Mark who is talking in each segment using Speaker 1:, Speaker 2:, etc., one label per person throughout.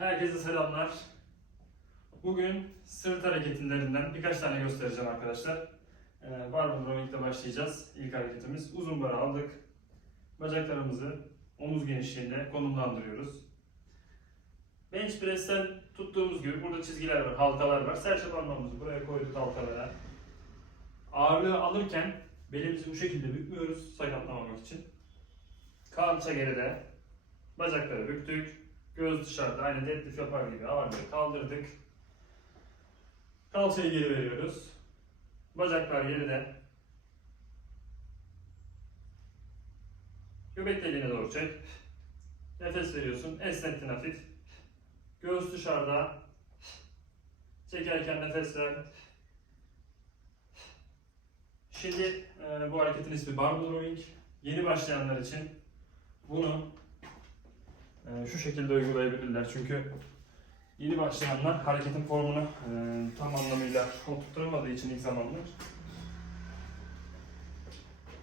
Speaker 1: Herkese selamlar. Bugün sırt hareketlerinden birkaç tane göstereceğim arkadaşlar. Ee, Barbell rowing'de başlayacağız. İlk hareketimiz uzun bara aldık. Bacaklarımızı omuz genişliğinde konumlandırıyoruz. Bench press'ten tuttuğumuz gibi burada çizgiler var, halkalar var. Serçe parmağımızı buraya koyduk halkalara. Ağırlığı alırken belimizi bu şekilde bükmüyoruz sakatlamamak için. Kalça geride, bacakları büktük. Göz dışarıda aynı deadlift yapar gibi ağırlığı kaldırdık. Kalçayı geri veriyoruz. Bacaklar geride. Göbek deliğine doğru çek. Nefes veriyorsun. Esnettin hafif. Göğüs dışarıda. Çekerken nefes ver. Şimdi e, bu hareketin ismi barbell rowing. Yeni başlayanlar için bunu şu şekilde uygulayabilirler. Çünkü yeni başlayanlar hareketin formunu e, tam anlamıyla oturtturamadığı için ilk zamanlar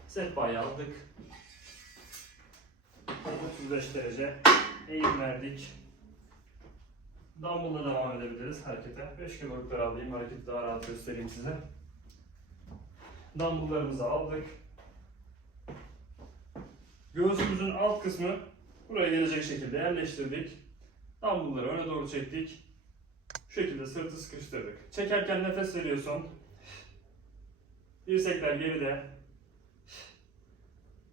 Speaker 1: sehpayı aldık. 35 derece eğim verdik. Dumbbell'la devam edebiliriz harekete. 5 kilolukları alayım hareketi daha rahat göstereyim size. Dumbbell'larımızı aldık. Göğsümüzün alt kısmı buraya gelecek şekilde yerleştirdik. Dumbbell'ları öne doğru çektik. Şu şekilde sırtı sıkıştırdık. Çekerken nefes veriyorsun. Dirsekler geride.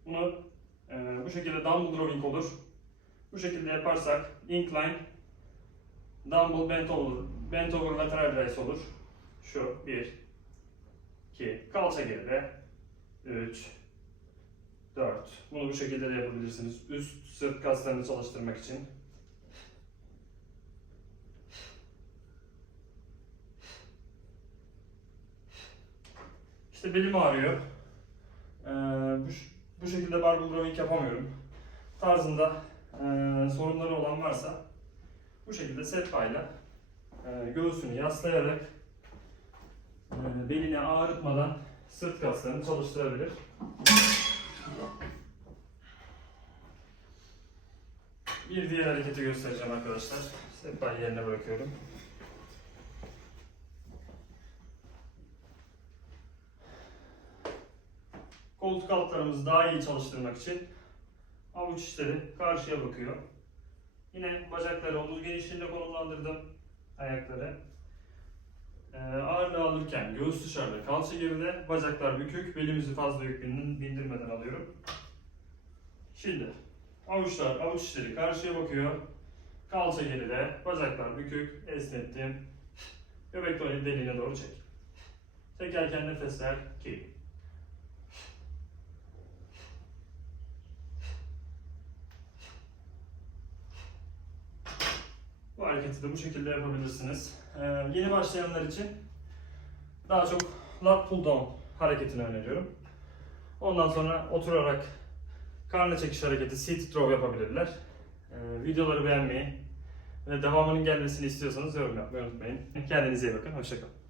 Speaker 1: Bunu e, bu şekilde dumbbell rowing olur. Bu şekilde yaparsak incline dumbbell bent over, bent over lateral raise olur. Şu 1 2 kalça geride 3 4 Bunu bu şekilde de yapabilirsiniz. Üst sırt kaslarını çalıştırmak için. İşte belim ağrıyor. Ee, bu, bu şekilde barbell rowing yapamıyorum. Tarzında e, sorunları olan varsa bu şekilde sehpayla e, göğsünü yaslayarak e, belini ağrıtmadan sırt kaslarını çalıştırabilir. Bir diğer hareketi göstereceğim arkadaşlar. Sehpayı yerine bırakıyorum. Koltuk altlarımızı daha iyi çalıştırmak için avuç içleri karşıya bakıyor. Yine bacakları omuz genişliğinde konumlandırdım. Ayakları. Ee, ağırlığı alırken göğüs dışarıda, kalça geride, bacaklar bükük, belimizi fazla yük bin- bindirmeden alıyorum. Şimdi avuçlar, avuç içleri karşıya bakıyor. Kalça geride, bacaklar bükük, esnettim. Göbek deliği deliğine doğru çek. Çekerken nefes ver. Hareketi de bu şekilde yapabilirsiniz. Ee, yeni başlayanlar için daha çok lat pull down hareketini öneriyorum. Ondan sonra oturarak karnı çekiş hareketi seated row yapabilirler. Ee, videoları beğenmeyi ve devamının gelmesini istiyorsanız yorum yapmayı unutmayın. Kendinize iyi bakın. Hoşçakalın.